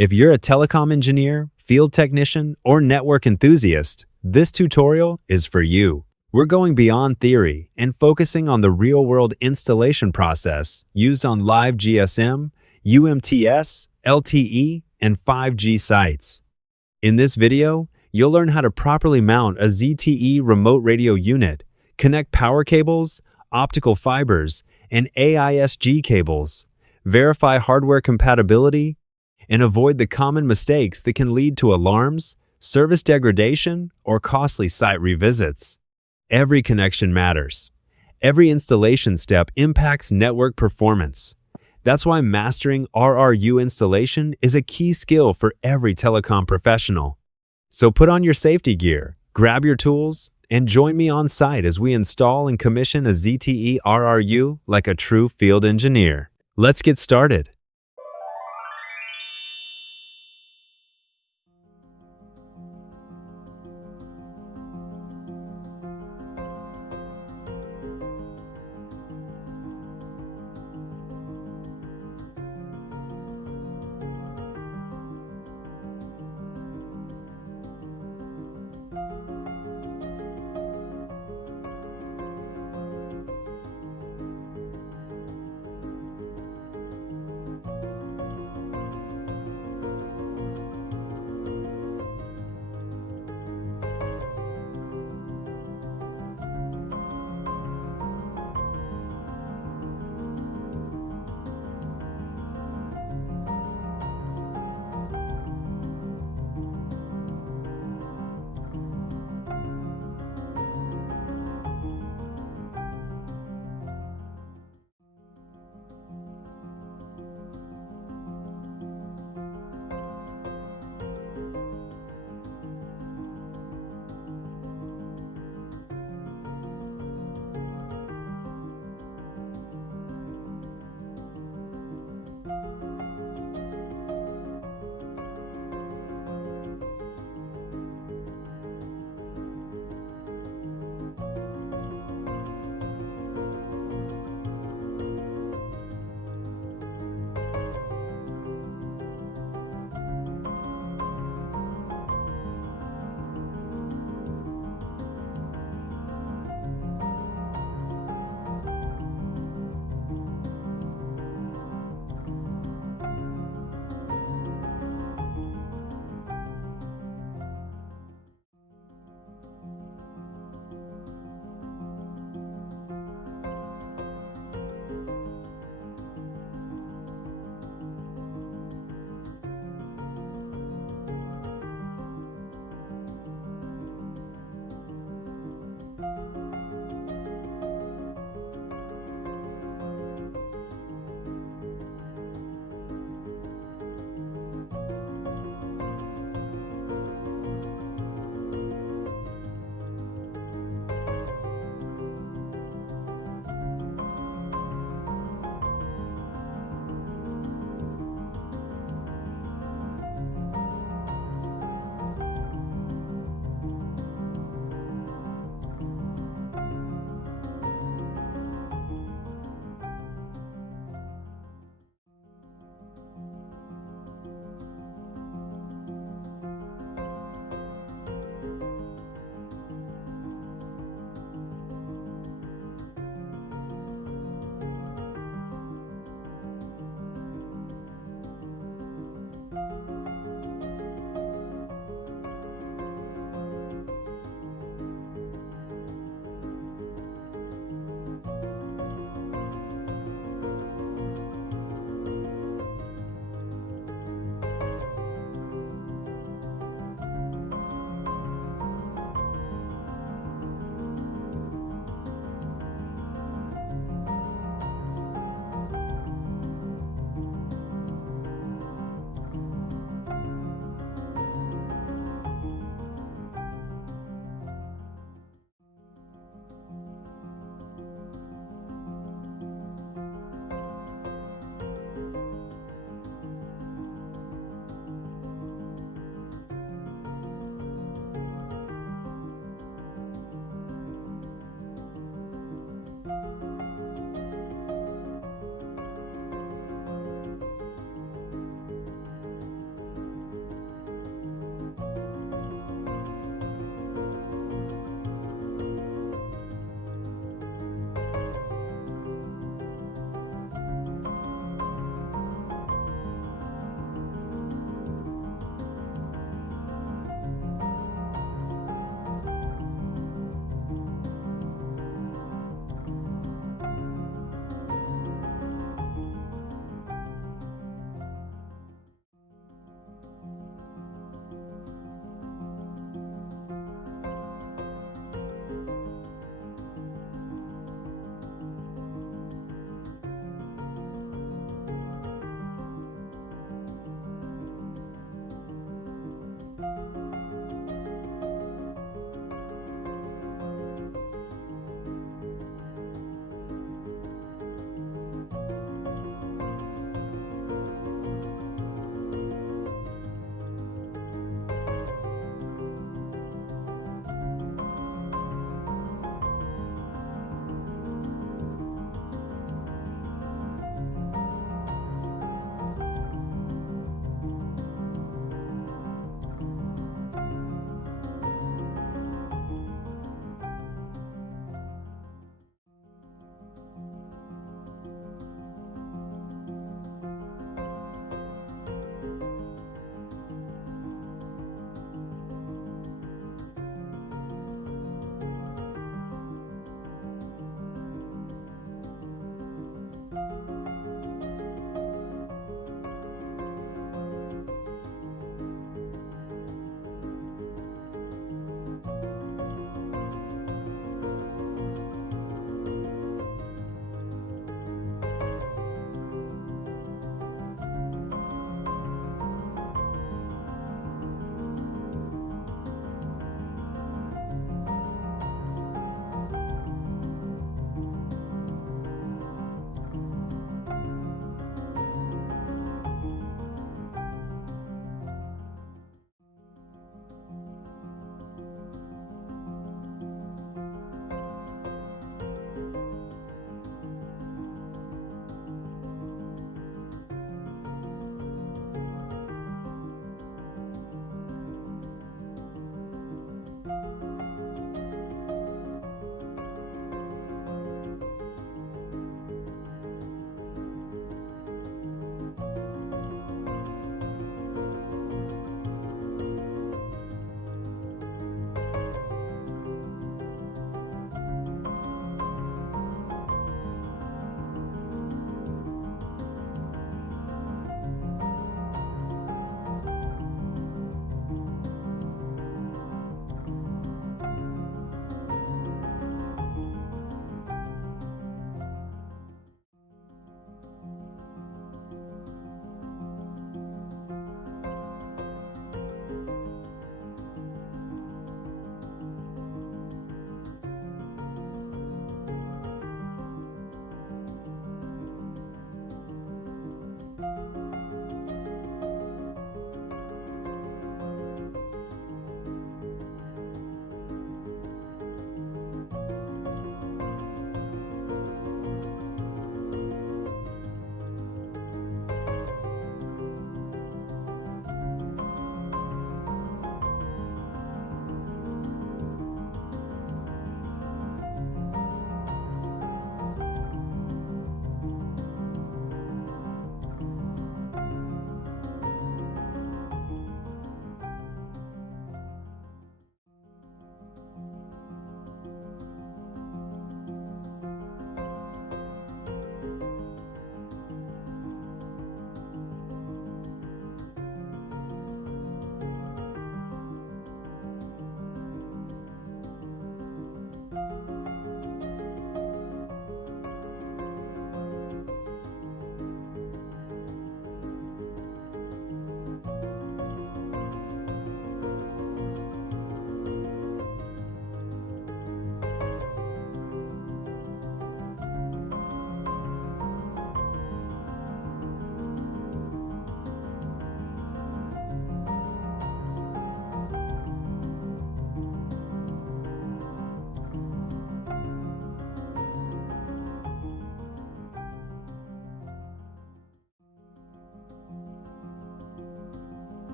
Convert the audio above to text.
If you're a telecom engineer, field technician, or network enthusiast, this tutorial is for you. We're going beyond theory and focusing on the real-world installation process used on live GSM, UMTS, LTE, and 5G sites. In this video, you'll learn how to properly mount a ZTE remote radio unit, connect power cables, optical fibers, and AISG cables, verify hardware compatibility, and avoid the common mistakes that can lead to alarms, service degradation, or costly site revisits. Every connection matters. Every installation step impacts network performance. That's why mastering RRU installation is a key skill for every telecom professional. So put on your safety gear, grab your tools, and join me on site as we install and commission a ZTE RRU like a true field engineer. Let's get started.